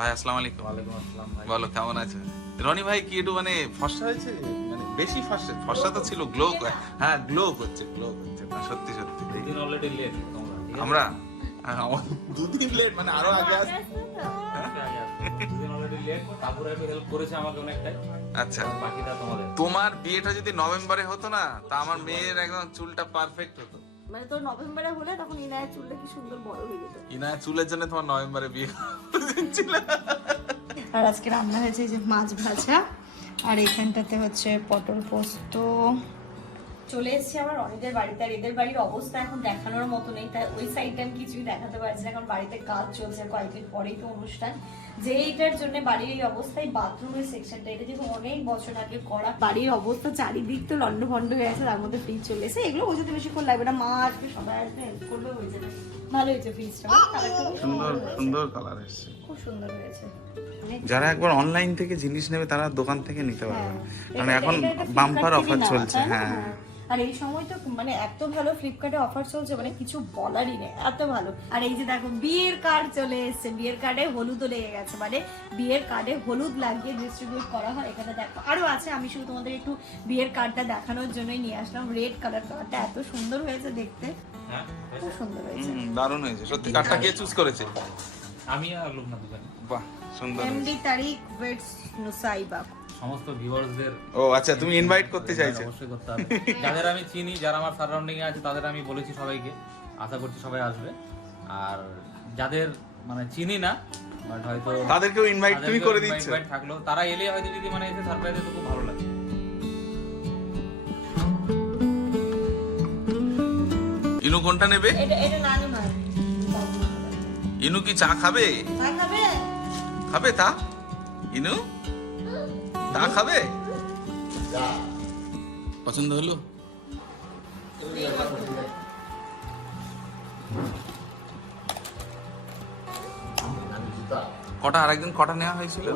ভাই আসসালামু আলাইকুম। ওয়ালাইকুম আসসালাম ভাই। বলো কেমন আছে রনি ভাই কি একটু মানে ফর্সা হয়েছে? মানে বেশি ফর্সা ফর্সা তো ছিল গ্লো হ্যাঁ গ্লো করছে গ্লো না সত্যি সত্যি। দুদিন অলরেডি লেট? আমরা? হ্যাঁ, দুদিন লেট মানে আরও আগে আস আগে আগে আসো। দুদিন অলরেডি লেট তারপরে একটু হেল্প করেছে আমাকে অনেকটাই। আচ্ছা। তোমার বিয়েটা যদি নভেম্বরে হতো না তা আমার মেয়ের একদম চুলটা পারফেক্ট হতো। মানে তোর নভেম্বরে হলে তখন ইনায়ের চুলটা কি সুন্দর বড় হয়ে যেত। ইনা চুলের জন্য তোমার নভেম্বরে বিয়ে ছিল। আর আজকে রান্না হয়েছে এই যে মাছ ভাজা আর এখানটাতে হচ্ছে পটল পোস্ত। চলে এসেছি আমার অনেকের বাড়িতে আর এদের বাড়ির অবস্থা এখন দেখানোর মতো নেই তাই ওই সাইডটা আমি কিছুই দেখাতে পারছি না কারণ বাড়িতে কাজ চলছে কয়েকদিন পরেই তো অনুষ্ঠান। যে এইটার জন্য বাড়ির এই অবস্থায় বাথরুমের সেকশনটা এটা যেহেতু অনেক বছর আগে করা বাড়ির অবস্থা চারিদিক তো লন্ড ভন্ড হয়ে আছে তার মধ্যে ফ্রিজ চলে এসে এগুলো বোঝাতে বেশিক্ষণ লাগবে না। মা আসবে সবাই আসবে হেল্প করবে হয়ে যাবে। ভালো হয়েছে ফ্রিজটা সুন্দর সুন্দর কালার এসছে। খুব সুন্দর হয়েছে। যারা একবার অনলাইন থেকে জিনিস নেবে তারা দোকান থেকে নিতে পারবে। হ্যাঁ। কারণ এখন বাম্পার অফার চলছে হ্যাঁ। আর এই সময় তো মানে এত ভালো ফ্লিপকার্টে অফার চলছে মানে কিছু বলারই নেই এত ভালো। আর এই যে দেখো বিয়ের কার্ড চলে এসেছে বিয়ের কার্ডে হলুদও লেগে গেছে মানে বিয়ের কার্ডে হলুদ লাগিয়ে ডিস্ট্রিবিউট করা হয় এখানে দেখো আরও আছে আমি শুধু তোমাদের একটু বিয়ের কার্ডটা দেখানোর জন্যই নিয়ে আসলাম রেড কালার কার্ডটা এত সুন্দর হয়েছে দেখতে। হ্যাঁ খুব সুন্দর হয়েছে। দারুণ হয়েছে সত্যি কার্ডটা কে চুজ করেছে? আমি আর লোকনাথ দোকানি। বাহ সুন্দর। এমডি তারিক ওয়েটস নুসাইবা সমস্ত ভিউয়ার্সদের ও আচ্ছা তুমি ইনভাইট করতে চাইছো। অবশ্যই করতে হবে। যাদের আমি চিনি যারা আমার সারাউন্ডিং এ আছে তাদের আমি বলেছি সবাইকে। আশা করছি সবাই আসবে। আর যাদের মানে চিনি না বাট হয়তো তাদেরকেও ইনভাইট তুমি করে দিচ্ছ। invite থাকল। তারা এলে হয়তো যদি মানে এসে সারপ্রাইজ তো খুব ভালো লাগে ইনু কোনটা নেবে? এটা এটা নানু না ইনু কি চা খাবে? চা খাবে? খাবে তা? ইনু? তা খাবে? পছন্দ হলো? কটা আরেকদিন কটা নেওয়া হয়েছিল?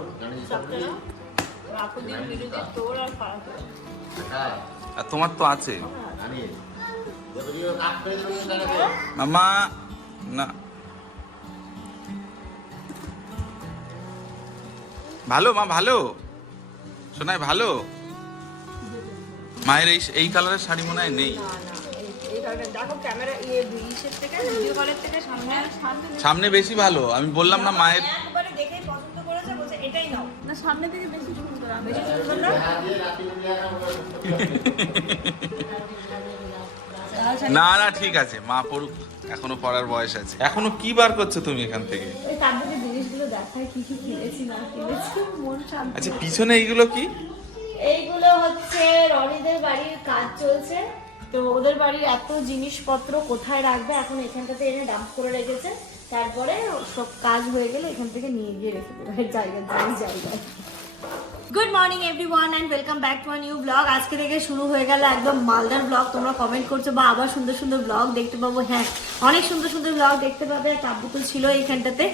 আর তোমার তো আছে। মামা না। ভালো মা ভালো। শোনায় ভালো? মায়ের এই এই কালারের শাড়ি মনে হয় নেই। না, না, এই- এই কারণে দেখো ক্যামেরা ইয়ে ইসের থেকে ভিডিও কলের থেকে সামনে বেশি ভালো আমি বললাম না মায়ের একবারে দেখেই পছন্দ করেছে বলছে এটাই নাও। না সামনে থেকে বেশি সুন্দর বেশি সুন্দর না না না ঠিক আছে মা পড়ুক এখনও পড়ার বয়স আছে। এখনও কি বার করছ তুমি এখান থেকে? কি কি কিনেছি না কিনেছি মন শান্তি আচ্ছা পিছনে এইগুলো কি? এইগুলো হচ্ছে রনিদের বাড়ির কাজ চলছে। তো ওদের বাড়ির এত জিনিসপত্র কোথায় রাখবে এখন এখানটাতে এনে ডাম্প করে রেখেছে। তারপরে সব কাজ হয়ে গেলে এখান থেকে নিয়ে গিয়ে রেখে দেবে। জায়গা জায়গায় জায়গায় good morning everyone and welcome back to new blog আজকে থেকে শুরু হয়ে গেল একদম মালদার ব্লগ তোমরা কমেন্ট করছ বা আবার সুন্দর সুন্দর ব্লগ দেখতে পাবো। হ্যাঁ অনেক সুন্দর সুন্দর ব্লগ দেখতে পাবে। আর কাব্য তো ছিল এইখানটাতে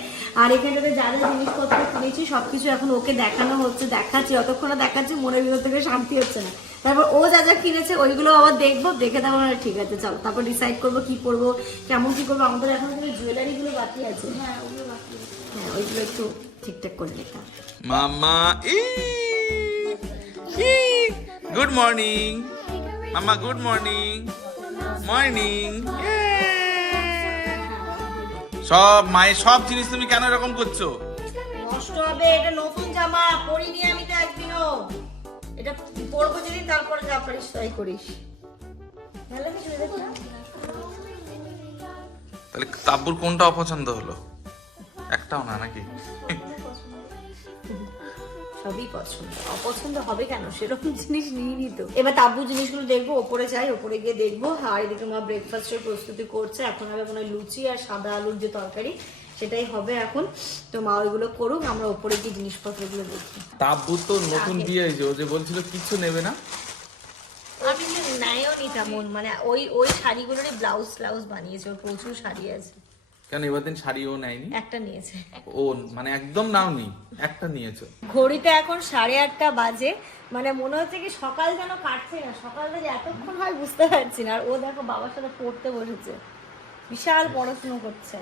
আর এখানটাতে যা যা জিনিসপত্র কিনেছি সব কিছু এখন ওকে দেখানো হচ্ছে দেখাচ্ছি। যতক্ষণ দেখাচ্ছি মনের ভিতর থেকে শান্তি হচ্ছে না। তারপর ও যা যা কিনেছে ওইগুলো আবার দেখব। দেখে তারপর আর ঠিক আছে চলো। তারপর ডিসাইড করব কি করব কেমন কি করব আমাদের এখন জুয়েলারিগুলো বাকি আছে। হ্যাঁ ওগুলো বাকি আছে। হ্যাঁ ওইগুলো একটু ঠিকঠাক করে নিতাম মামা গুড মর্নিং মামা গুড মর্নিং মর্নিং সব মায়ের সব জিনিস তুমি কেন এরকম করছ? নষ্ট হবে এটা নতুন জামা পরিনি আমি তো একদিনও। এটা পরবো যেদিন তারপরে যা পারিস তাই করিস। ভালো তাহলে তাব্বুর কোনটা অপছন্দ হলো? একটাও না নাকি? সবই পছন্দ। অপছন্দ হবে কেন? সেরকম জিনিস নিয়ে নিত এবার তাব্বু জিনিসগুলো দেখব ওপরে যাই ওপরে গিয়ে দেখব। আর এদিকে মা ব্রেকফাস্টের প্রস্তুতি করছে। এখন হবে মনে লুচি আর সাদা আলুর যে তরকারি সেটাই হবে এখন। তো মা ওইগুলো করুক আমরা ওপরে গিয়ে জিনিসপত্রগুলো দেখি। তাব্বু তো নতুন বিয়ে হয়েছে ও যে বলছিল কিচ্ছু নেবে না? আমি যে নেয়ও নি তেমন। মানে ওই ওই শাড়িগুলোরই ব্লাউজ ফ্লাউজ বানিয়েছে। ওর প্রচুর শাড়ি আছে। কেন এবার দিন শাড়িও নেয়নি? একটা নিয়েছে। ও মানে একদম নাওনি একটা নিয়েছো। ঘড়িতে এখন সাড়ে আটটা বাজে মানে মনে হচ্ছে কি সকাল যেন কাটছে না সকালটা যে এতক্ষণ হয় বুঝতে পারছি না আর ও দেখো বাবার সাথে পড়তে বসেছে। বিশাল পড়াশুনো করছে।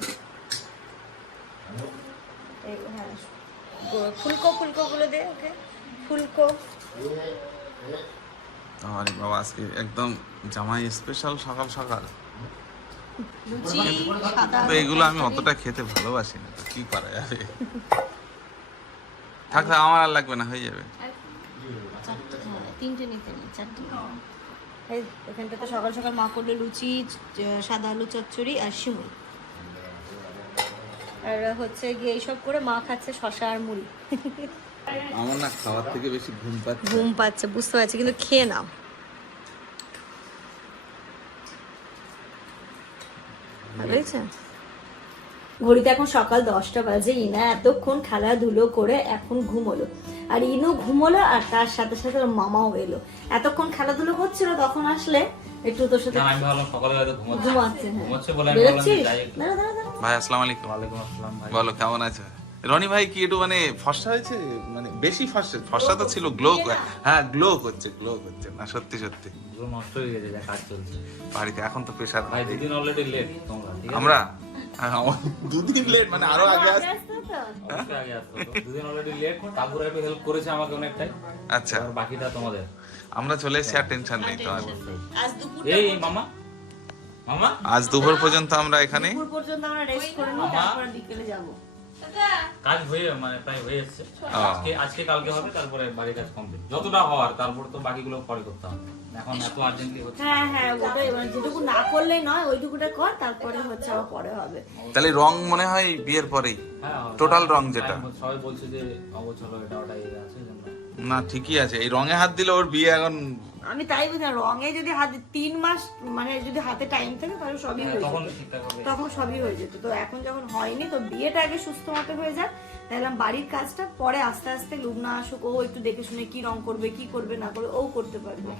হ্যাঁ ফুলকো ফুলকো গুলো দে ওকে। ফুলকো। আরে বাবা আজকে একদম জামাই স্পেশাল সকাল সকাল। তো এগুলো আমি অতটা খেতে ভালোবাসি না কি করা যাবে? থাক থাক, আমার আর লাগবে না হয়ে যাবে। তিনটে নিতে চারটে। এই এখানটাতে সকাল সকাল মা করল লুচি সাদা আলু চচ্চড়ি আর শিমুই আর হচ্ছে গিয়ে এইসব করে মা খাচ্ছে শশা আর মুড়ি। আমার না খাওয়ার থেকে বেশি ঘুম পাচ্ছে। ঘুম পাচ্ছে বুঝতে পারছি কিন্তু খেয়ে নাও। হয়েছে ঘড়িতে এখন সকাল দশটা বাজে ইনা এতক্ষণ খেলাধুলো করে এখন ঘুমোলো। আর ইনু ঘুমোলো আর তার সাথে সাথে মামাও এলো। এতক্ষণ খেলাধুলো করছিল তখন আসলে একটু তোর সাথে আমি ভাবলাম সকালে হয়তো ঘুমাচ্ছে। ঘুমাচ্ছে হ্যাঁ। বলে আমি ভাবলাম যাই দাঁড়া দাঁড়া দাঁড়া। ভাই আসসালামু আলাইকুম। আসসালাম ভাই। বলো কেমন আছো? রনি ভাই কি একটু মানে ফর্সা হয়েছে? মানে বেশি ফর্সা ফর্সা তো ছিল গ্লো হ্যাঁ গ্লো করছে গ্লো করছে। না সত্যি সত্যি। পুরো নষ্ট হয়ে গেছে যা কাজ চলছে। বাড়িতে এখন তো প্রেশার ভাই দুদিন অলরেডি লেট তোমরা আমরা? হ্যাঁ, দুদিন লেট মানে আরও আগে আস আসতো তো? অবশ্যই আগে আসতো তো। দুদিন অলরেডি লেট তারপরে একটু হেল্প করেছে আমাকে অনেকটাই। আচ্ছা। আর বাকিটা তোমাদের। আমরা চলে এসেছি আর টেনশন নেই তো আজ দুপুর এই মামা? মামা? আজ দুপুর পর্যন্ত আমরা এখানে দুপুর পর্যন্ত আমরা রেস্ট করে নিই তারপরে বিকেলে যাব। কাজ হয়ে মানে প্রায় হয়ে ও। আজকে আজকে কালকে হবে তারপরে বাড়ির কাজ কমপ্লিট যতটা হওয়ার তারপরে তো বাকিগুলো পরে করতে হবে। এখন এত আর্জেন্টলি হচ্ছে। হ্যাঁ হ্যাঁ ওটাই মানে যেটুকু না করলেই নয় ওইটুকুটা কর তারপরে হচ্ছে আবার পরে হবে। তাহলে রং মনে হয় বিয়ের পরেই? হ্যাঁ Total রং যেটা। সবাই বলছে যে অবচল এটা ওটা এই আছে না ঠিকই আছে। এই রঙে হাত দিলে ওর বিয়ে এখন আমি তাই বুঝি না, রঙে যদি হাতে তিন মাস মানে যদি হাতে টাইম থাকে তাহলে সবই হ্যাঁ, হয়ে তখন যেত। তখন সবই হয়ে যেত। তো এখন যখন হয়নি তো বিয়েটা আগে সুস্থ মতো হয়ে যাক। তাহলে বাড়ির কাজটা পরে আস্তে আস্তে লুবনা আসুক ও একটু দেখে শুনে কি রং করবে কি করবে না করবে ও করতে পারবে।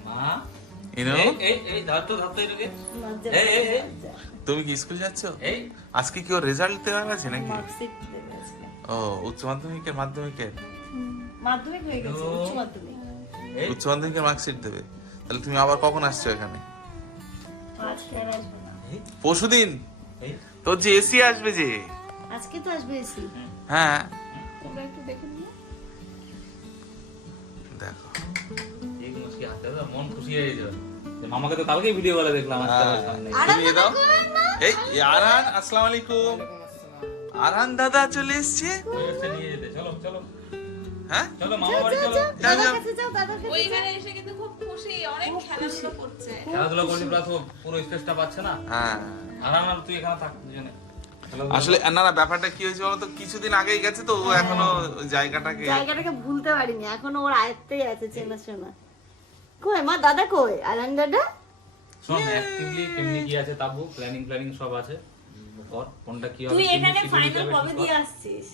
তুমি কি স্কুল যাচ্ছ? আজকে কি ওর রেজাল্ট দেওয়া আছে নাকি? মার্কশিট দেবে আজকে। ও উচ্চ মাধ্যমিকের মাধ্যমিকের। মাধ্যমিক হয়ে গেছে উচ্চ মাধ্যমিক। উচ্চ মাধ্যমিকের মার্কশিট দেবে। তাহলে তুমি আবার কখন আসছো এখানে? আজকে আর আসবে না। এই, পরশুদিন? তোর যে এসি আসবে যে? আজকে তো আসবে এসি। হ্যাঁ। দেখে মন খুশি হয়ে যাবে। মামাকে তো কালকেই ভিডিও বলে দেখলাম হ্যাঁ। তুমি দাও। এই এই আরহান আসসালামু আলাইকুম। আরহান দাদা চলে এসছে? নিয়ে যেতে। চলো চলো। হ্যাঁ? চলো মামা বাড়ি চলো। দাদার কাছে যাও দাদার কাছে ওইখানে এসে কিন্তু খুব খুশি অনেক খেলাধুলো করছে। খেলাধুলা করছি প্লাস পুরো স্পেসটা পাচ্ছে না? হ্যাঁ। আর তুই এখানে থাক দুজনে। আসলে না না ব্যাপারটা কি হয়েছে বলতো? কিছুদিন আগেই গেছে তো ও এখনও জায়গাটাকে জায়গাটাকে ভুলতে পারিনি এখনও ওর আয়ত্তেই আছে চেনা শোনা। কই মা দাদা কই? আলান দাদা? শোন অ্যাক্টিভলি কেমনি কি আছে তাবু? প্ল্যানিং প্ল্যানিং সব আছে। কর কোনটা কি হবে তুই এখানে ফাইনাল কবে দিয়ে আসছিস?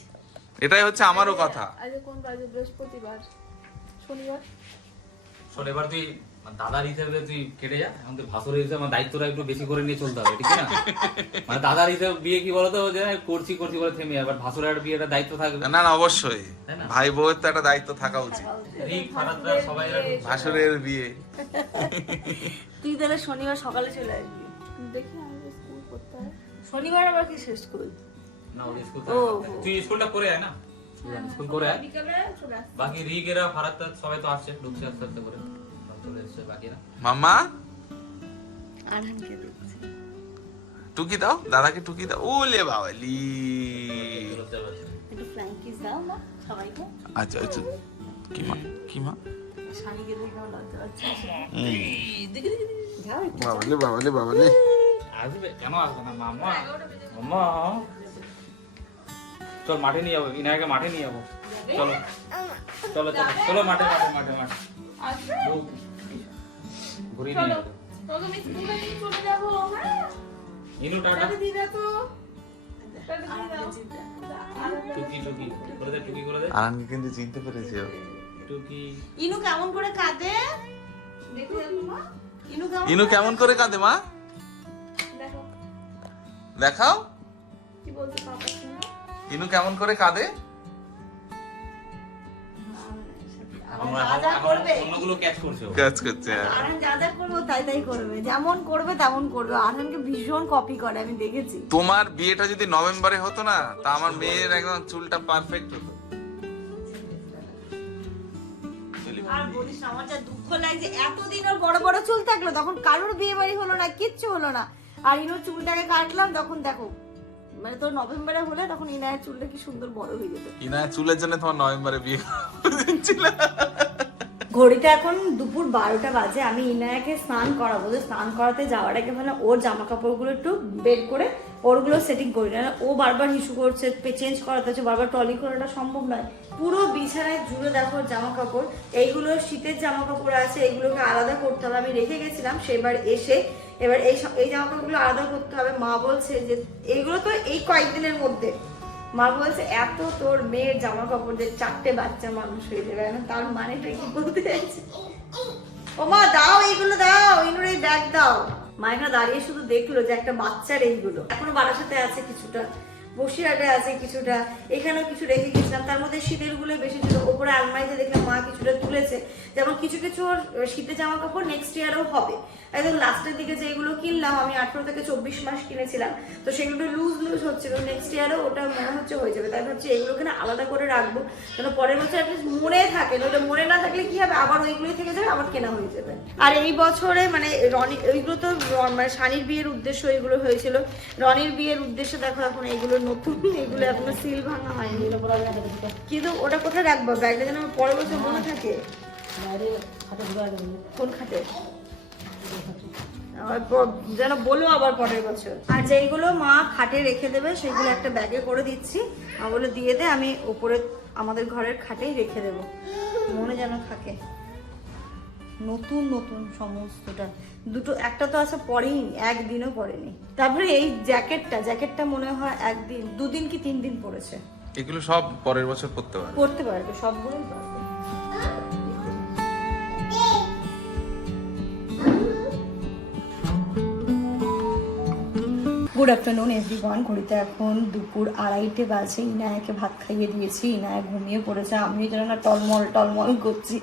এটাই হচ্ছে আমারও কথা। আজ কোন বাজে বৃহস্পতিবার? শনিবার? শোন এবার তুই দাদার হিসেবে তুই কেটে যা এখন তুই ভাসুরের হিসেবে আমার দায়িত্বটা একটু বেশি করে নিয়ে চলতে হবে ঠিক আছে না? মানে দাদার হিসেবে বিয়ে কি বলতো যে করছি করছি বলে থেমে এবার ভাসুরের বিয়েটা দায়িত্ব থাকবে। না না অবশ্যই। ভাই বউয়ের তো একটা দায়িত্ব থাকা উচিত। সবাই ভাসুরের বিয়ে। তুই তাহলে শনিবার সকালে চলে আসবি। দেখি আমি স্কুল করতে শনিবার আবার কি শেষ স্কুল? না স্কুল তুই স্কুলটা করে আয় না? স্কুল করে আয়। বাকি ফারাদ টারাদ সবাই তো আসছে ঢুকছে আস্তে আস্তে করে। সব চলে এসছে বাকিরা। মাম্মা? আরহানকে দেখছি। টুকি দাও দাদাকে টুকি দাও। ওলে বাবালি। একটু ফ্লাইং কিস দাও মা সবাইকে। আচ্ছা আচ্ছা। কি মা কি মা স্বামীকে দেখে লজ্জা পাচ্ছে। বাবালে বাবালে বাবালে আসবে? কেন আসবে না মামা মামা চল মাঠে নিয়ে যাব ইনাকে মাঠে নিয়ে যাব। চলো। চলো চলো চলো মাঠে মাঠে মাঠে মাঠে। আসবে ঘুরিয়ে নিয়ে যাব। হ্যাঁ? ইনু টাটা। আনন্দ কিন্তু চিনতে পেরেছি ও। ইনু কেমন করে কাঁদে? মা। ইনু কেমন করে কাঁদে মা? দেখাও। কি বলতে ইনু কেমন করে কাঁদে? তোমার বিয়েটা যদি নভেম্বরে হতো না তা আমার মেয়ের একদম চুলটা পারফেক্ট হতো। এতদিন ওর বড় বড় চুল থাকল তখন কারোর বিয়ে বাড়ি হলো না কিচ্ছু হলো না। আর ইনোর চুলটাকে কাটলাম তখন দেখো মানে তোর নভেম্বরে হলে তখন ইনায়ের চুলটা কি সুন্দর বড় হয়ে যেত। ইনায়ের চুলের জন্য তোমার নভেম্বরে বিয়ে ছিল। ঘড়িতে এখন দুপুর বারোটা বাজে, আমি ইনায়াকে স্নান করাবো। স্নান করাতে যাওয়ার আগে মানে ওর জামা কাপড়গুলো একটু বের করে, ওরগুলো সেটিং করি না ও বারবার হিসু করছে চেঞ্জ করাতে হচ্ছে, বারবার টলি করাটা সম্ভব নয়। পুরো বিছানায় জুড়ে দেখো জামা কাপড় এইগুলো শীতের জামা কাপড় আছে এইগুলোকে আলাদা করতে হবে। আমি রেখে গেছিলাম, সেবার এসে এবার এই এই জামা কাপড়গুলো আলাদা করতে হবে। মা বলছে যে এইগুলো তো এই কয়েকদিনের মধ্যে। মা বলছে, এত তোর মেয়ের জামা কাপড় যে চারটে বাচ্চা মানুষ হয়ে যাবে তার মানেটা কি বলতে চাইছে? ও মা, দাও এইগুলো দাও, এইগুলো এই ব্যাগ দাও। মা এখানে দাঁড়িয়ে শুধু দেখল যে একটা বাচ্চার এইগুলো। এখনও বারাসাতে আছে কিছুটা। বসিরহাটে আছে কিছুটা, এখানেও কিছু রেখে গেছিলাম। তার মধ্যে শীতেরগুলো বেশি ছিল। ওপরে আলমারিতে দেখলাম মা কিছুটা তুলেছে। যেমন কিছু কিছু ওর শীতের জামা কাপড় নেক্সট ইয়ারও হবে। একদম লাস্টের দিকে যেগুলো কিনলাম, আমি আঠারো থেকে চব্বিশ মাস কিনেছিলাম। তো সেগুলো লুজ লুজ হচ্ছিল নেক্সট ইয়ারও ওটা মনে হচ্ছে হয়ে যাবে। তাই ভাবছি এগুলোকে না আলাদা করে রাখব। যেন পরের বছর অ্যাটলিস্ট মনে থাকে। নইলে মনে না থাকলে কি হবে? আবার ওইগুলোই থেকে যাবে, আবার কেনা হয়ে যাবে। আর এই বছরে মানে রনি, ওইগুলো তো মানে শানির বিয়ের উদ্দেশ্য এগুলো হয়েছিল। রনির বিয়ের উদ্দেশ্যে দেখো এখন এগুলো নতুন এগুলো এখনও সিল ভাঙা হয়নি। কিন্তু ওটা কোথায় রাখব? ব্যাগটা যেন আমার পরের বছর মনে থাকে। কোন খাটে আবার যেন বলো আবার পরের বছর। আর যেইগুলো মা খাটে রেখে দেবে সেগুলো একটা ব্যাগে করে দিচ্ছি। মা বলে দিয়ে দে আমি উপরে আমাদের ঘরের খাটেই রেখে দেব। মনে যেন থাকে। নতুন নতুন সমস্তটা। দুটো একটা তো আসা পরেই একদিনও পরেনি। তারপরে এই জ্যাকেটটা জ্যাকেটটা মনে হয় একদিন দুদিন কি তিন দিন পরেছে? এগুলো সব পরের বছর পড়তে পারবে। পড়তে পারবে সবগুলোই পারবে। গুড আফটারনুন এভরিওয়ান ঘড়িতে এখন দুপুর আড়াইটে বাজে। ইনায়াকে ভাত খাইয়ে দিয়েছি। ইনায়া ঘুমিয়ে পড়েছে। আমিও যেন না টলমল টলমল করছি।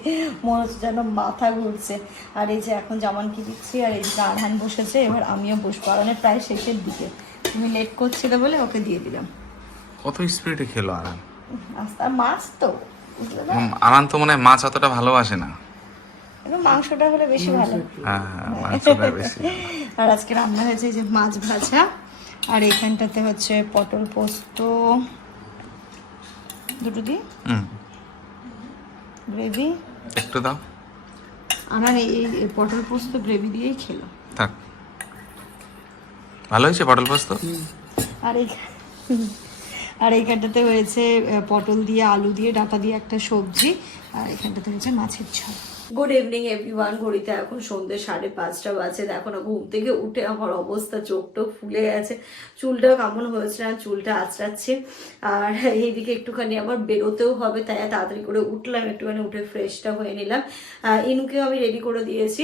মনে হচ্ছে যেন মাথা ঘুরছে। আর এই যে এখন জামানকে দিচ্ছি আর এই যে আরহান বসেছে এবার আমিও বসবো। আরহানের প্রায় শেষের দিকে। তুমি লেট করছিলে বলে ওকে দিয়ে দিলাম। কত স্পিরিটে খেলো আরাম আস্তে আর মাছ তো বুঝলে না? আরাম তো মনে হয় মাছ অতটা ভালোবাসে না। মাংসটা হলে বেশি ভালো। হ্যাঁ হ্যাঁ মাংসটা বেশি। আর আজকে রান্না হয়েছে যে মাছ ভাজা। আর এখানটাতে হচ্ছে পটল পোস্ত। দুটো দিয়ে হুম। গ্রেভি? একটু দাও। আমার এই এই পটল পোস্ত গ্রেভি দিয়েই খেলো। থাক। ভালো হয়েছে পটল পোস্ত? আর এই আর এইখানটাতে হয়েছে পটল দিয়ে আলু দিয়ে ডাটা দিয়ে একটা সবজি আর এখানটাতে হয়েছে মাছের ঝাল। গুড ইভিনিং এভরিওয়ান ঘড়িতে এখন সন্ধ্যে সাড়ে পাঁচটা বাজে। দেখো না, ঘুম থেকে উঠে আমার অবস্থা চোখ টোক ফুলে গেছে। চুলটাও কেমন হয়েছে না, চুলটা আঁচড়াচ্ছে। আর এইদিকে একটুখানি আবার বেরোতেও হবে, তাই তাড়াতাড়ি করে উঠলাম, একটুখানি উঠে ফ্রেশটা হয়ে নিলাম। ইনুকেও আমি রেডি করে দিয়েছি।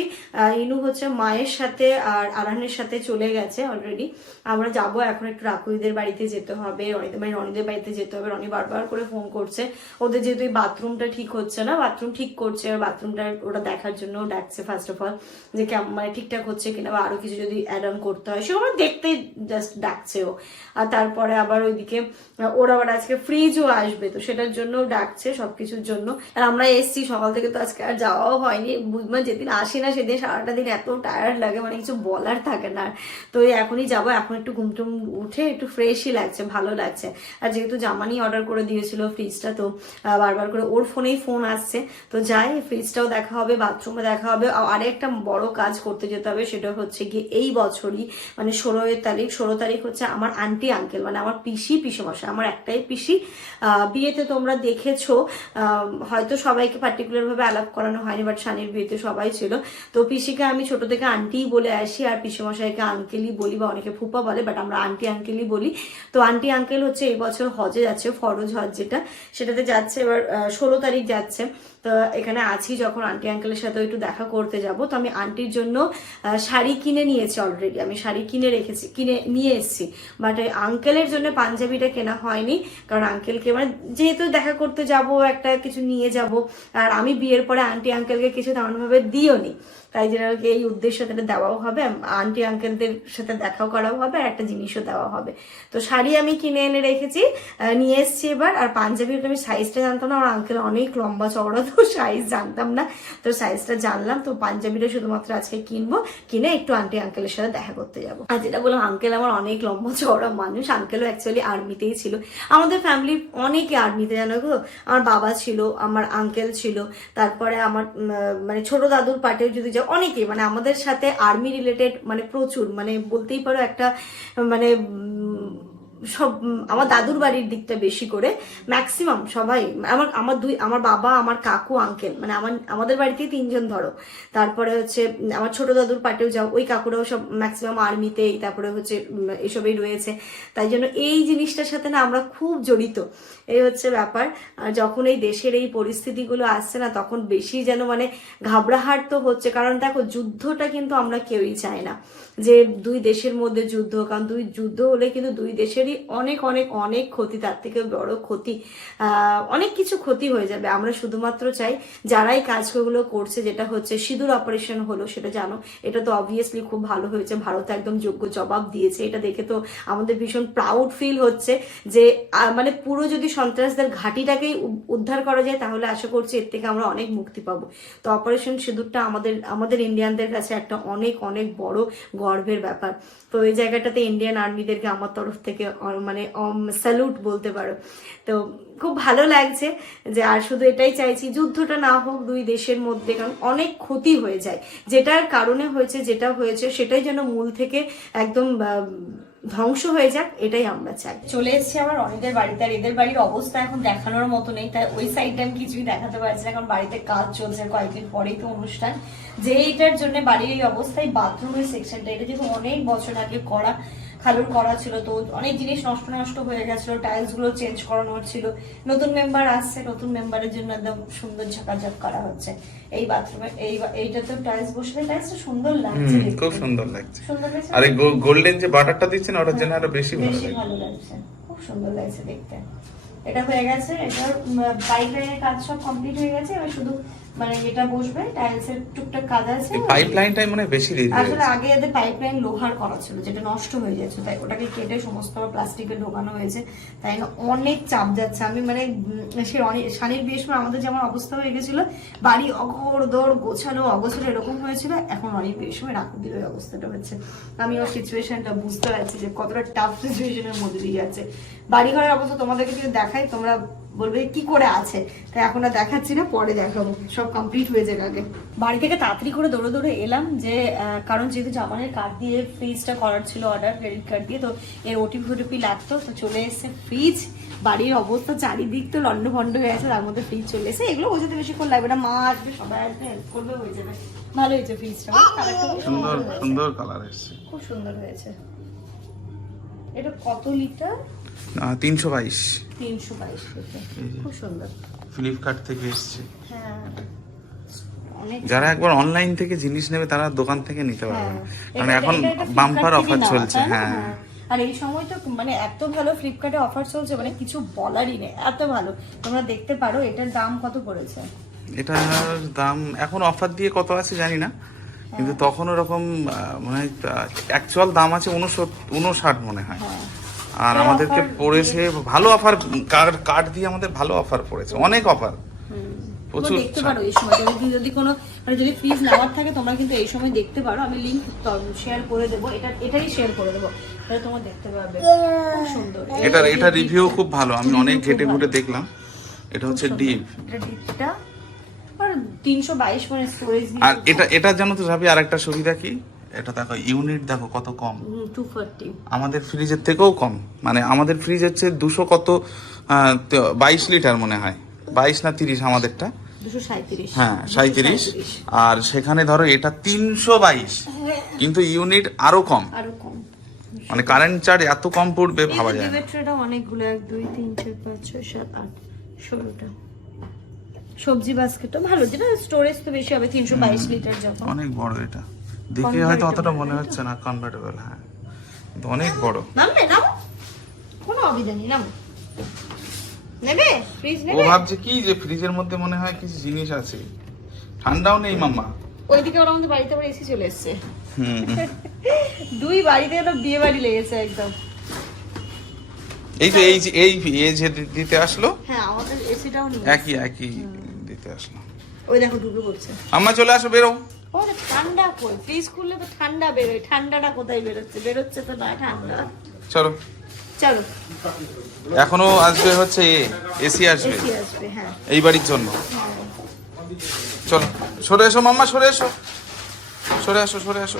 ইনু হচ্ছে মায়ের সাথে আর আরানের সাথে চলে গেছে অলরেডি আমরা যাব এখন একটু রাকুইদের বাড়িতে যেতে হবে রনিদের মানে রনিদের বাড়িতে যেতে হবে। রনি বারবার করে ফোন করছে। ওদের যেহেতু বাথরুমটা ঠিক হচ্ছে না বাথরুম ঠিক করছে আর বাথরুমটা ওটা দেখার জন্য ডাকছে ফার্স্ট অফ অল যে কেমন মানে ঠিকঠাক হচ্ছে কিনা বা আরও কিছু যদি অ্যাড অন করতে হয়, সেগুলো দেখতেই জাস্ট ডাকছে ও। আর তারপরে আবার ওইদিকে, ওর আবার আজকে ফ্রিজও আসবে, তো সেটার জন্য ডাকছে সবকিছুর জন্য। আর আমরা এসছি সকাল থেকে তো আজকে আর যাওয়াও হয়নি মানে যেদিন আসি না সেদিন সারাটা দিন এত টায়ার্ড লাগে মানে কিছু বলার থাকে না। তো এখনই যাব, এখন একটু ঘুম টুম উঠে একটু ফ্রেশই লাগছে, ভালো লাগছে। আর যেহেতু জামানি অর্ডার করে দিয়েছিল ফ্রিজটা তো বারবার করে ওর ফোনেই ফোন আসছে। তো যাই ফ্রিজটাও দেখা হবে বাথরুমে দেখা হবে। আরেকটা বড় কাজ করতে যেতে হবে সেটা হচ্ছে গিয়ে এই বছরই মানে ষোলোই তারিখ, ষোলো তারিখ হচ্ছে আমার আন্টি আঙ্কেল মানে আমার পিসি, পিসেমশাই। আমার একটাই পিসি। বিয়েতে তোমরা দেখেছ হয়তো সবাইকে পার্টিকুলার ভাবে আলাপ করানো হয়নি বাট শানির বিয়েতে সবাই ছিল। তো পিসিকে আমি ছোট থেকে আন্টিই বলে আসি, আর পিসেমশাইকে আঙ্কেলই বলি, বা অনেকে ফুপা বলে বাট আমরা আন্টি আঙ্কেলই বলি। তো আন্টি আঙ্কেল হচ্ছে এই বছর হজে যাচ্ছে, ফরজ হজ যেটা, সেটাতে যাচ্ছে, এবার ষোলো তারিখ যাচ্ছে। তো এখানে আছি যখন আন্টি আঙ্কেলের সাথে একটু দেখা করতে যাব। তো আমি আন্টির জন্য শাড়ি কিনে নিয়েছি অলরেডি আমি শাড়ি কিনে রেখেছি, কিনে নিয়ে এসেছি। বাট আঙ্কেলের জন্য পাঞ্জাবিটা কেনা হয়নি। কারণ আঙ্কেলকে মানে যেহেতু দেখা করতে যাব, একটা কিছু নিয়ে যাব, আর আমি বিয়ের পরে আন্টি আঙ্কেলকে কিছু তেমনভাবে দিও নি তাই জন্য এই উদ্দেশ্য তাহলে দেওয়াও হবে আন্টি আঙ্কেলদের সাথে দেখাও করাও হবে আর একটা জিনিসও দেওয়া হবে। তো শাড়ি আমি কিনে এনে রেখেছি নিয়ে এসেছি এবার, আর পাঞ্জাবির আমি সাইজটা জানতাম না, আমার আঙ্কেল অনেক লম্বা চওড়া, তো সাইজ জানতাম না, তো সাইজটা জানলাম, তো পাঞ্জাবিটা শুধুমাত্র আজকে কিনবো, কিনে একটু আন্টি আঙ্কেলের সাথে দেখা করতে যাব। আর যেটা বললাম আঙ্কেল আমার অনেক লম্বা চওড়া মানুষ আঙ্কেলও অ্যাকচুয়ালি আর্মিতেই ছিল। আমাদের ফ্যামিলির অনেকে আর্মিতে জানো গো? আমার বাবা ছিল, আমার আঙ্কেল ছিল, তারপরে আমার মানে ছোট দাদুর পার্টিও যদি যাও অনেকে মানে আমাদের সাথে আর্মি রিলেটেড মানে প্রচুর মানে বলতেই পারো একটা মানে সব আমার দাদুর বাড়ির দিকটা বেশি করে। ম্যাক্সিমাম সবাই, আমার আমার দুই, আমার বাবা, আমার কাকু আঙ্কেল মানে আমার, আমাদের বাড়িতেই তিনজন ধরো। তারপরে হচ্ছে আমার ছোট দাদুর পাটেও যাও, ওই কাকুরাও সব ম্যাক্সিমাম আর্মিতেই তারপরে হচ্ছে এসবেই রয়েছে। তাই জন্য এই জিনিসটার সাথে না আমরা খুব জড়িত। এই হচ্ছে ব্যাপার। যখন এই দেশের এই পরিস্থিতিগুলো আসছে না, তখন বেশি যেন মানে ঘাবড়াহাট তো হচ্ছে। কারণ দেখো, যুদ্ধটা কিন্তু আমরা কেউই চাই না। যে দুই দেশের মধ্যে যুদ্ধ, কারণ দুই যুদ্ধ হলে কিন্তু দুই দেশেরই অনেক অনেক অনেক ক্ষতি, তার থেকে বড় ক্ষতি অনেক কিছু ক্ষতি হয়ে যাবে। আমরা শুধুমাত্র চাই যারাই কাজগুলো করছে, যেটা হচ্ছে সিঁদুর অপারেশন হলো, সেটা জানো। এটা তো অবভিয়াসলি খুব ভালো হয়েছে। ভারত একদম যোগ্য জবাব দিয়েছে। এটা দেখে তো আমাদের ভীষণ প্রাউড ফিল হচ্ছে যে মানে পুরো যদি সন্ত্রাসদের ঘাঁটিটাকেই উদ্ধার করা যায়, তাহলে আশা করছি এর থেকে আমরা অনেক মুক্তি পাবো। তো অপারেশন সিঁদুরটা আমাদের আমাদের ইন্ডিয়ানদের কাছে একটা অনেক অনেক বড় গর্বের ব্যাপার। তো ওই জায়গাটাতে ইন্ডিয়ান আর্মিদেরকে আমার তরফ থেকে মানে স্যালুট বলতে পারো। তো খুব ভালো লাগছে যে আর শুধু এটাই চাইছি, যুদ্ধটা না হোক দুই দেশের মধ্যে, কারণ অনেক ক্ষতি হয়ে যায়। যেটার কারণে হয়েছে, যেটা হয়েছে, সেটাই যেন মূল থেকে একদম ধ্বংস হয়ে যাক, এটাই আমরা চাই। চলে এসেছি আমার অনেকের বাড়িতে, আর এদের বাড়ির অবস্থা এখন দেখানোর মতো নেই, তাই ওই সাইডটা আমি কিছুই দেখাতে পারছি না, কারণ বাড়িতে কাজ চলছে কয়েকদিন পরেই তো অনুষ্ঠান। যে এইটার জন্য বাড়ির এই অবস্থায় বাথরুমের সেকশনটা এটা যেহেতু অনেক বছর আগে করা খালুর করা ছিল। তো অনেক জিনিস নষ্ট নষ্ট হয়ে গেছিল টাইলসগুলো চেঞ্জ করানোর ছিল নতুন মেম্বার আসছে নতুন মেম্বারের জন্য একদম সুন্দর ঝাঁকাঝাক করা হচ্ছে। এই বাথরুমে এই এইটাতে টাইলস বসলে টাইলসটা সুন্দর লাগছে খুব সুন্দর লাগছে। সুন্দর লাগছে আর গোল্ডেন যে বাটারটা দিচ্ছেন ওটার জন্য আরও বেশি ভালো বেশি ভালো লাগছে। খুব সুন্দর লাগছে দেখতে। এটা হয়ে গেছে এটার বাইক লাইনের কাজ সব কমপ্লিট হয়ে গেছে এবার শুধু মানে এটা বসবে টাইলস এর টুকটাক কাজ আছে। এই পাইপ লাইনটাই মানে বেশি দেরি আসলে আগে এদের পাইপ লাইন লোহার করা ছিল যেটা নষ্ট হয়ে যাচ্ছে। তাই ওটাকে কেটে সমস্ত প্লাস্টিকে ঢোকানো হয়েছে। তাই না অনেক চাপ যাচ্ছে। আমি মানে সে অনেক শানির বিয়ের সময় আমাদের যেমন অবস্থা হয়ে গেছিল বাড়ি অগর দৌড় গোছানো অগোছালো এরকম হয়েছিল এখন অনেক বিয়ের সময় রাখুদির ওই অবস্থাটা হচ্ছে। আমি ওর সিচুয়েশনটা বুঝতে পারছি যে কতটা টাফ সিচুয়েশনের মধ্যে দিয়ে যাচ্ছে। বাড়ি ঘরের অবস্থা তোমাদেরকে যদি দেখাই তোমরা বলবে কি করে আছে? তাই এখন আর দেখাচ্ছি না পরে দেখাবো। সব কমপ্লিট হয়ে যাক আগে। বাড়ি থেকে তাড়াতাড়ি করে দৌড়ে দৌড়ে এলাম যে আহ, কারণ যেহেতু জামানের কার্ড দিয়ে ফ্রিজটা করার ছিল অর্ডার ক্রেডিট কার্ড দিয়ে তো এর ওটিপি ফোটিপি লাগতো তো চলে এসেছে ফ্রিজ বাড়ির অবস্থা চারিদিক তো লন্ড ভন্ড হয়ে আছে তার মধ্যে ফ্রিজ চলে এসে এগুলো বোঝাতে বেশিক্ষণ লাগবে না। মা আসবে সবাই আসবে হেল্প করবে হয়ে যাবে। ভালো হয়েছে ফ্রিজটা সুন্দর সুন্দর কালার এসছে। খুব সুন্দর হয়েছে। এটা কত লিটার তিনশো বাইশ। তিনশো বাইশ খুব সুন্দর। ফ্লিপকার্ট থেকে এসছে। হ্যাঁ। যারা একবার অনলাইন থেকে জিনিস নেবে তারা দোকান থেকে নিতে পারবে হ্যাঁ। কারণ এখন বাম্পার অফার চলছে নেওয়া, হ্যাঁ। আর এই সময় তো মানে এত ভালো ফ্লিপকার্টে অফার চলছে মানে কিছু বলারই নেই। এত ভালো। তোমরা দেখতে পারো এটার দাম কত পড়েছে। এটার দাম এখন অফার দিয়ে কত আছে জানি না কিন্তু হ্যাঁ। তখন ওরকম মনে হয় অ্যাকচুয়াল দাম আছে উনষট উনষাট মনে হয়। হ্যাঁ। আর আমাদেরকে পড়েছে ভালো অফার কার্ড কার্ড দিয়ে আমাদের ভালো অফার পড়েছে অনেক অফার প্রচুর দেখতে পারো এই সময় যদি যদি কোনো মানে যদি ফ্রিজ নেওয়ার থাকে তোমরা কিন্তু এই সময় দেখতে পারো। আমি লিংক শেয়ার করে দেবো। এটা এটাই শেয়ার করে দেবো। তাহলে তোমরা দেখতে পারবে খুব সুন্দর। এটার এটা রিভিউ খুব ভালো। আমি অনেক ঘেটে। ঘুটে দেখলাম। এটা হচ্ছে ডিপ এটা ডিপটা আর তিনশো বাইশ মানে স্টোরেজ আর এটা এটা জানো তো যাবি আর একটা সুবিধা কি? এটা দেখো ইউনিট দেখো কত কম। আমাদের ফ্রিজের থেকেও কম। মানে আমাদের ফ্রিজ হচ্ছে দুশো কত বাইশ লিটার মনে হয়। বাইশ না তিরিশ আমাদেরটা? হ্যাঁ সাঁত্রিশ আর সেখানে ধরো এটা তিনশো বাইশ। কিন্তু ইউনিট আরও কম। মানে কারেন্ট চার্জ এত কম পড়বে ভাবা যায় অনেকগুলো এক দুই তিন চার পাঁচ ছয় সাত আট ষোলোটা। সবজি বাস্কেটও ভালো যেটা স্টোরেজ তো বেশি হবে তিনশো বাইশ লিটার অনেক বড় এটা। দেখে হয়তো অতটা মনে হচ্ছে না কনভার্টেবল হ্যাঁ। কিন্তু অনেক বড়। নামবে নাও কোনো অসুবিধা নেই নাও নেবে? ফ্রিজ নেবে? ও ভাবছে কি যে ফ্রিজের মধ্যে মনে হয় কিছু জিনিস আছে। ঠান্ডাও নেই মাম্মা। ওইদিকে ওরা আমাদের বাড়িতে আবার এসে চলে এসছে। হুম। দুই বাড়িতে তো বিয়ে বাড়ি লেগেছে একদম। এই তো এই যে এই এই যে দিতে আসলো? হ্যাঁ আমাদের এসিটাও একই একই দিতে আসলো। ওই দেখো ঢুকে পড়ছে। আম্মা চলে আসো বেরো। ও তো ঠান্ডা কই? ফ্রিজ খুললে তো ঠান্ডা বেরোয়। ঠান্ডাটা কোথায় বেরোচ্ছে? বেরোচ্ছে তো না ঠান্ডা। চলো। চলো। এখনও আসবে হচ্ছে এসি আসবে। এসি আসবে হ্যাঁ। এই বাড়ির জন্য। চলো। সরে এসো মাম্মা সরে এসো। সরে আসো সরে আসো।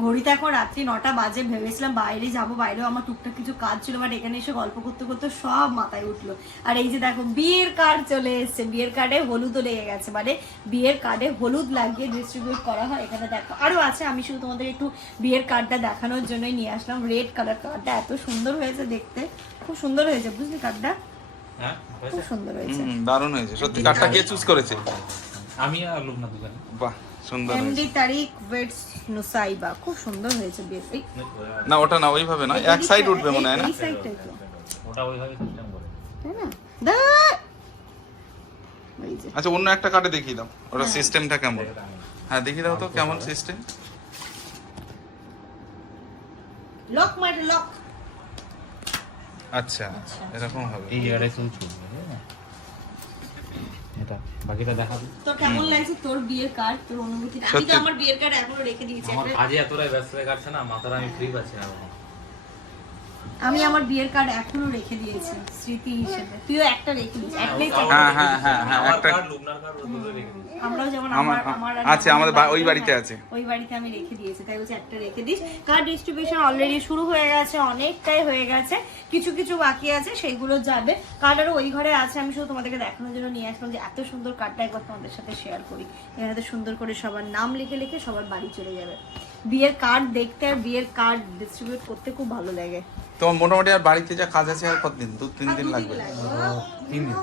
ঘড়িতে এখন রাত্রি নটা বাজে ভেবেছিলাম বাইরে যাব বাইরেও আমার টুকটাক কিছু কাজ ছিল বাট এখানে এসে গল্প করতে করতে সব মাথায় উঠল। আর এই যে দেখো বিয়ের কার্ড চলে এসেছে। বিয়ের কার্ডে হলুদও লেগে গেছে মানে বিয়ের কার্ডে হলুদ লাগিয়ে ডিস্ট্রিবিউট করা হয়। এখানে দেখো আরও আছে আমি শুধু তোমাদের একটু বিয়ের কার্ডটা দেখানোর জন্যই নিয়ে আসলাম। রেড কালার কার্ডটা এত সুন্দর হয়েছে দেখতে। খুব সুন্দর হয়েছে বুঝলি কার্ডটা হ্যাঁ খুব সুন্দর হয়েছে। দারুণ হয়েছে সত্যি কার্ডটা কে চুজ করেছে? আমি আর লোকনাথ দোকানে। বাহ। সুন্দর এমডি তারিক ওয়েটস নুসাইবা খুব সুন্দর হয়েছে বিয়ে। না ওটা না ওইভাবে না এক সাইড উঠবে মনে হয় না? এই সাইডটাই তো ওটা ওইভাবে সিস্টেম করে। তাই না? দা আচ্ছা অন্য একটা কার্ডে দেখিয়ে দাও। ওটা সিস্টেমটা কেমন? হ্যাঁ দেখিয়ে দাও তো কেমন সিস্টেম লক মারে লক আচ্ছা এরকম হবে। এই জায়গাটায় এটা বাকিটা দেখাবো। তোর কেমন লাগছে? তোর বিয়ের কার্ড তোর অনুভূতি আমি তো আমার বিয়ের কার্ড এখনও রেখে দিয়েছি। আমার কাজে এতটাই ব্যস্ত হয়ে কাটছে না মাথাটা আমি ফ্রি পাচ্ছি না এখন। আমি আমার বিয়ের কার্ড এখনও রেখে দিয়েছি স্মৃতি হিসেবে। তুইও একটা রেখে একটাই হ্যাঁ হ্যাঁ হ্যাঁ হ্যাঁ একটা কার্ড লুবনার কার্ড দুটো রেখে দিয়েছি আমরাও যেমন আমার- আছে, আমাদের ওই বাড়িতে, হ্যাঁ, আছে। ওই বাড়িতে আমি রেখে দিয়েছি তাই বলছি একটা রেখে দিস। কার্ড ডিস্ট্রিবিউশন অলরেডি শুরু হয়ে গেছে অনেকটাই হয়ে গেছে। কিছু কিছু বাকি আছে সেইগুলো যাবে। কার্ড আরও ওই ঘরে আছে আমি শুধু তোমাদেরকে দেখানোর জন্য নিয়ে আসলাম যে এত সুন্দর কার্ডটা একবার তোমাদের সাথে শেয়ার করি। এখানে তো সুন্দর করে সবার নাম লিখে লিখে সবার বাড়ি চলে যাবে। বিয়ের কার্ড দেখতে আর বিয়ের কার্ড ডিস্ট্রিবিউট করতে খুব ভালো লাগে। তো মোটামুটি আর বাড়িতে যা কাজ আছে আর কতদিন? দু তিন দিন লাগবে। তিন দিন।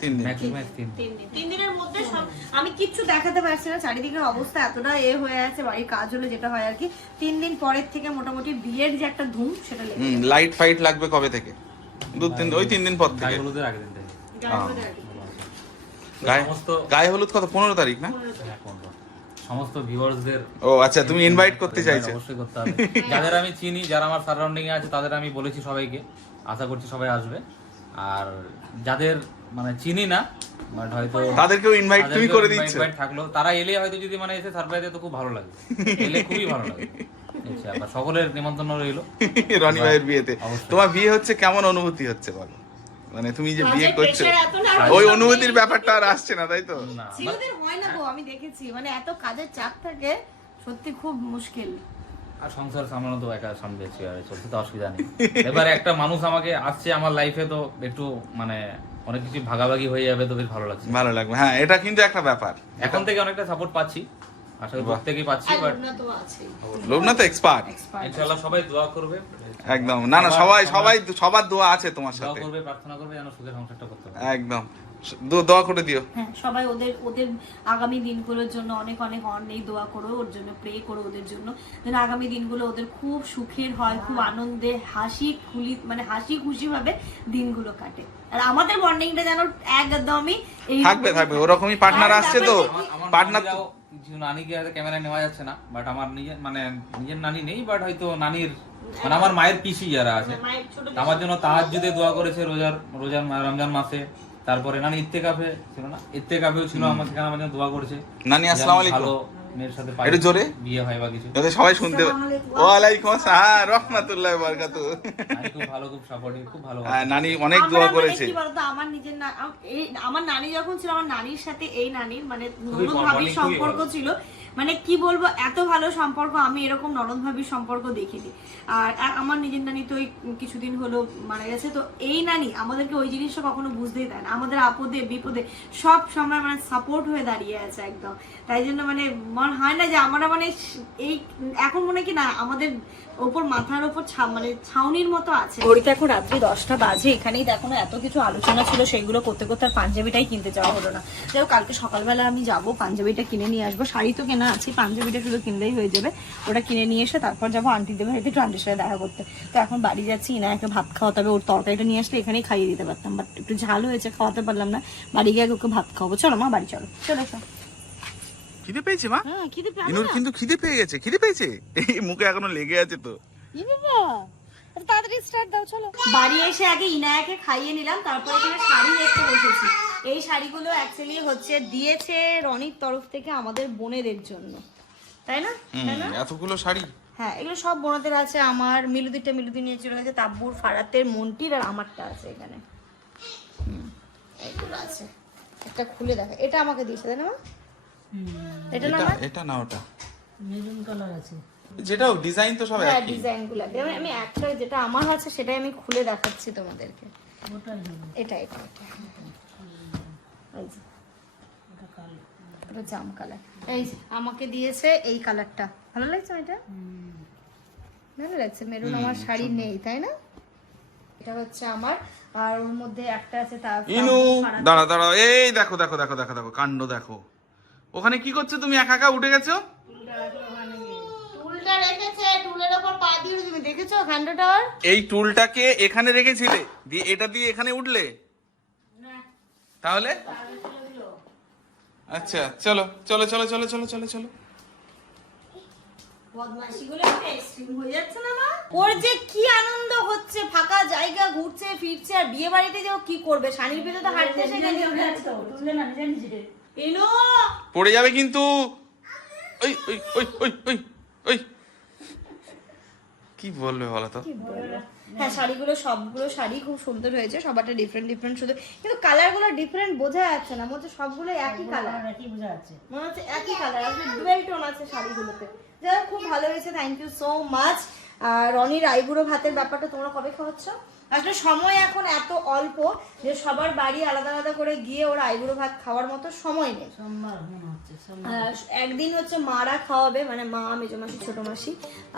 তিন দিন। ম্যাক্সিমাম তিন দিন। তিন দিনের মধ্যে সব আমি কিচ্ছু দেখাতে পারছি না। চারিদিকের অবস্থা এতটা এ হয়ে আছে বাড়ির কাজ হলে যেটা হয় আর কি। তিন দিন পরের থেকে মোটামুটি বিয়ের যে একটা ধুম সেটা লেগে লাইট ফাইট লাগবে কবে থেকে? দু তিন ওই তিন দিন পর গায়ে থেকে। গায়ে হলুদে কত? পনেরো তারিখ না? হ্যাঁ। সমস্ত ভিউয়ার্সদের ও আচ্ছা তুমি ইনভাইট করতে চাইছো। অবশ্যই করতে হবে। যাদের আমি চিনি যারা আমার সারাউন্ডিং এ আছে তাদের আমি বলেছি সবাইকে। আশা করছি সবাই আসবে। আর যাদের মানে চিনি না বাট হয়তো তাদেরকেও ইনভাইট তুমি করে দিচ্ছ। invite থাকল। তারা এলে হয়তো যদি মানে এসে সারপ্রাইজ তো খুব ভালো লাগে এলে খুবই ভালো লাগে আচ্ছা সকলের নিমন্ত্রণ রইল। রনি ভাইয়ের বিয়েতে। তোমার বিয়ে হচ্ছে কেমন অনুভূতি হচ্ছে বলো? মানে তুমি যে বিয়ে করছ ওই অনুভূতির ব্যাপারটা আর আসছে না তাই তো? ছেলেদের হয় না গো আমি দেখেছি মানে এত কাজের চাপ থাকে সত্যি খুব মুশকিল। আর সংসার সামলানো তো একা সামলেছি আর চলছে তো অসুবিধা নেই। এবার একটা মানুষ আমাকে আসছে আমার লাইফে তো একটু মানে অনেক কিছু ভাগাভাগি হয়ে যাবে তো বেশ ভালো লাগছে। ভালো লাগবে হ্যাঁ এটা কিন্তু একটা ব্যাপার। এখন থেকে অনেকটা সাপোর্ট পাচ্ছি। আশা করি প্রত্যেকেই পাচ্ছি বাট ওনা তো আছেই। লোকনা তো এক্সপার্ট এক্সপার্ট ইনশাআল্লাহ সবাই দোয়া করবে। একদম। না না সবাই সবাই সবার দোয়া আছে তোমার দোয়া করবে প্রার্থনা করবে যেন সুখের সংসারটা করতে পারে। একদম। দোয়া করে দিও। হ্যাঁ সবাই ওদের ওদের আগামী দিনগুলোর জন্য অনেক অনেক অনেক দোয়া করো ওর জন্য প্রে করো ওদের জন্য। যেন আগামী দিনগুলো ওদের খুব সুখের হয় খুব আনন্দে হাসি খুলি মানে হাসি খুশি ভাবে দিনগুলো কাটে। আর আমাদের বন্ডিংটা যেন একদমই থাকবে থাকবে। ওরকমই পার্টনার আসছে তো। পার্টনার কিছু নানিকে হয়তো ক্যামেরায় নেওয়া যাচ্ছে না বাট আমার নিজের মানে নিজের নানি নেই বাট হয়তো নানির মানে আমার মায়ের পিসি যারা আছে আমার জন্য তাহার যদি দোয়া করেছে রোজার রোজার রমজান মাসে। তারপরে নানি ইত্তে কাফে ছিল না ইত্তে কাফেও ছিল আমার সেখানে আমার জন্য দোয়া করেছে। নানি আসসালামু আলাইকুম। ভালো মেয়ের সাথে একটু জোরে। বিয়ে হয় বা কিছু। যাতে সবাই শুনতে ওয়ালাইকুম আসসালাম রহমাতুল্লাহ বারকাতু। নানি খুব ভালো খুব সাপোর্টিভ খুব ভালো নানি অনেক দোয়া মানে করেছে। কি আমার নিজের না আমার নানি যখন ছিল আমার নানির সাথে এই নানির মানে খুবই ননদ ভাবির সম্পর্ক ছিল। মানে কি বলব এত ভালো সম্পর্ক আমি এরকম ননদ ভাবির সম্পর্ক দেখিনি। আর আর আমার নিজের নানি তো ওই কিছুদিন হলো মারা গেছে। তো এই নানি আমাদেরকে ওই জিনিসটা কখনো বুঝতেই দেয় না। আমাদের আপদে বিপদে সব সময় মানে সাপোর্ট হয়ে দাঁড়িয়ে আছে একদম। তাই জন্য মানে মনে হয় না যে আমরা মানে এই এখন মনে কি না আমাদের ওপর মাথার ওপর মানে ছাউনির মতো আছে। ঘড়িতে এখন রাত্রি দশটা বাজে এখানেই দেখো না এত কিছু আলোচনা ছিল সেইগুলো করতে করতে আর পাঞ্জাবিটাই কিনতে যাওয়া হলো না। যাই হোক, কালকে সকালবেলা আমি যাব পাঞ্জাবিটা কিনে নিয়ে আসব। শাড়ি তো কেনা আছে পাঞ্জাবিটা শুধু কিনলেই হয়ে যাবে। ওটা কিনে নিয়ে এসে তারপর যাব আন্টি দেবে হয়তো একটু আন্টির সাথে দেখা করতে। তো এখন বাড়ি যাচ্ছি ইনায়াকে ভাত খাওয়াতে হবে ওর তরকারিটা নিয়ে আসলে এখানেই খাইয়ে দিতে পারতাম। বাট একটু ঝাল হয়েছে খাওয়াতে পারলাম না। বাড়ি গিয়ে ওকে ভাত খাওয়াবো। চলো মা বাড়ি চলো। চলো এসো। খিদে পেয়েছে মা? হ্যাঁ খিদে ইনুর কিন্তু খিদে পেয়ে গেছে খিদে পেয়েছে? এই মুখে এখনও লেগে আছে তো। ই বাবা, তাড়াতাড়ি স্টার্ট দাও চলো। বাড়ি এসে আগে ইনায়াকে খাইয়ে নিলাম তারপর এখানে শাড়ি দেখতে বসেছি। এই শাড়িগুলো অ্যাকচুয়ালি হচ্ছে দিয়েছে রনির তরফ থেকে আমাদের বোনেদের জন্য। তাই না? তাই না? এতগুলো শাড়ি? হ্যাঁ এগুলো সব বোনদের আছে আমার মিলুদিটা মিলুদি নিয়ে চলে গেছে তাব্বুর ফারাতের মন্টির আর আমারটা আছে এখানে। হুম, এইগুলো আছে। একটা খুলে দেখা এটা আমাকে দিয়েছে তাই না মা? এটা না এটা আমার না ওটা। মেরুন কালার আছে। যেটা ডিজাইন তো সব হ্যাঁ একই। ডিজাইনগুলো। আমি আমি একটা যেটা আমার আছে সেটাই আমি খুলে দেখাচ্ছি তোমাদেরকে। এটা এটা এটা এই যে। এটা জাম কালার। এই আমাকে দিয়েছে এই কালারটা। ভালো লাগছে এটা? ভালো লাগছে। মেরুন আমার শাড়ি নেই তাই না? এটা হচ্ছে আমার। আর ওর মধ্যে একটা আছে তার ইনু দাঁড়া দাঁড়া। এই দেখো দেখো দেখো দেখো দেখো কাণ্ড দেখো। ওখানে কি করছ তুমি? একা একা উঠে গেছো? টুলটা রেখেছে টুলের ওপর পা দিয়ে তুমি দেখেছ হ্যান্ডটার এই টুলটাকে এখানে রেখেছিলে? দিয়ে এটা দিয়ে এখানে উঠলে? তাহলে? আচ্ছা চলো চলো চলো চলো চলো চলো চলো। হয়ে? ওর যে কি আনন্দ হচ্ছে ফাঁকা জায়গা ঘুরছে ফিরছে আর বিয়ে বাড়িতে যে কি করবে? শানির পেতে তো হাঁটতে পড়ে যাবে কিন্তু। ওই ওই ওই ওই ওই ওই। কি বলবে বলো তো? হ্যাঁ শাড়িগুলো সবগুলো শাড়ি খুব সুন্দর হয়েছে সবারটা ডিফারেন্ট ডিফারেন্ট শুধু কিন্তু কালারগুলো ডিফারেন্ট বোঝা যাচ্ছে না মনে হচ্ছে সবগুলো একই কালার একই বোঝা যাচ্ছে। মনে হচ্ছে একই কালার আসলে ডুয়েল টোন আছে শাড়িগুলোতে। যাই হোক, খুব ভালো হয়েছে থ্যাংক ইউ সো মাচ আর রনির আইবুড়ো ভাতের ব্যাপারটা তোমরা কবে খাওয়াচ্ছ? আসলে সময় এখন এত অল্প যে সবার বাড়ি আলাদা আলাদা করে গিয়ে ওরা আইবুড়ো ভাত খাওয়ার মতো সময় নেই। একদিন হচ্ছে মারা খাওয়াবে মানে মা মেজো মাসি ছোট মাসি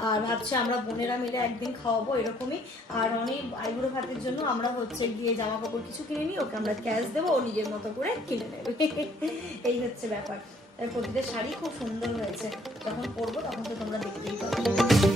আর ভাবছে আমরা বোনেরা মিলে একদিন খাওয়াবো এরকমই। আর অনেক আইবুড়ো ভাতের জন্য আমরা হচ্ছে গিয়ে জামা কাপড় কিছু কিনে নিই ওকে আমরা ক্যাশ দেবো ও নিজের মতো করে কিনে নেবে। এই হচ্ছে ব্যাপার। প্রতিটা শাড়ি খুব সুন্দর হয়েছে। যখন পরবো তখন তো তোমরা দেখতেই পাবে।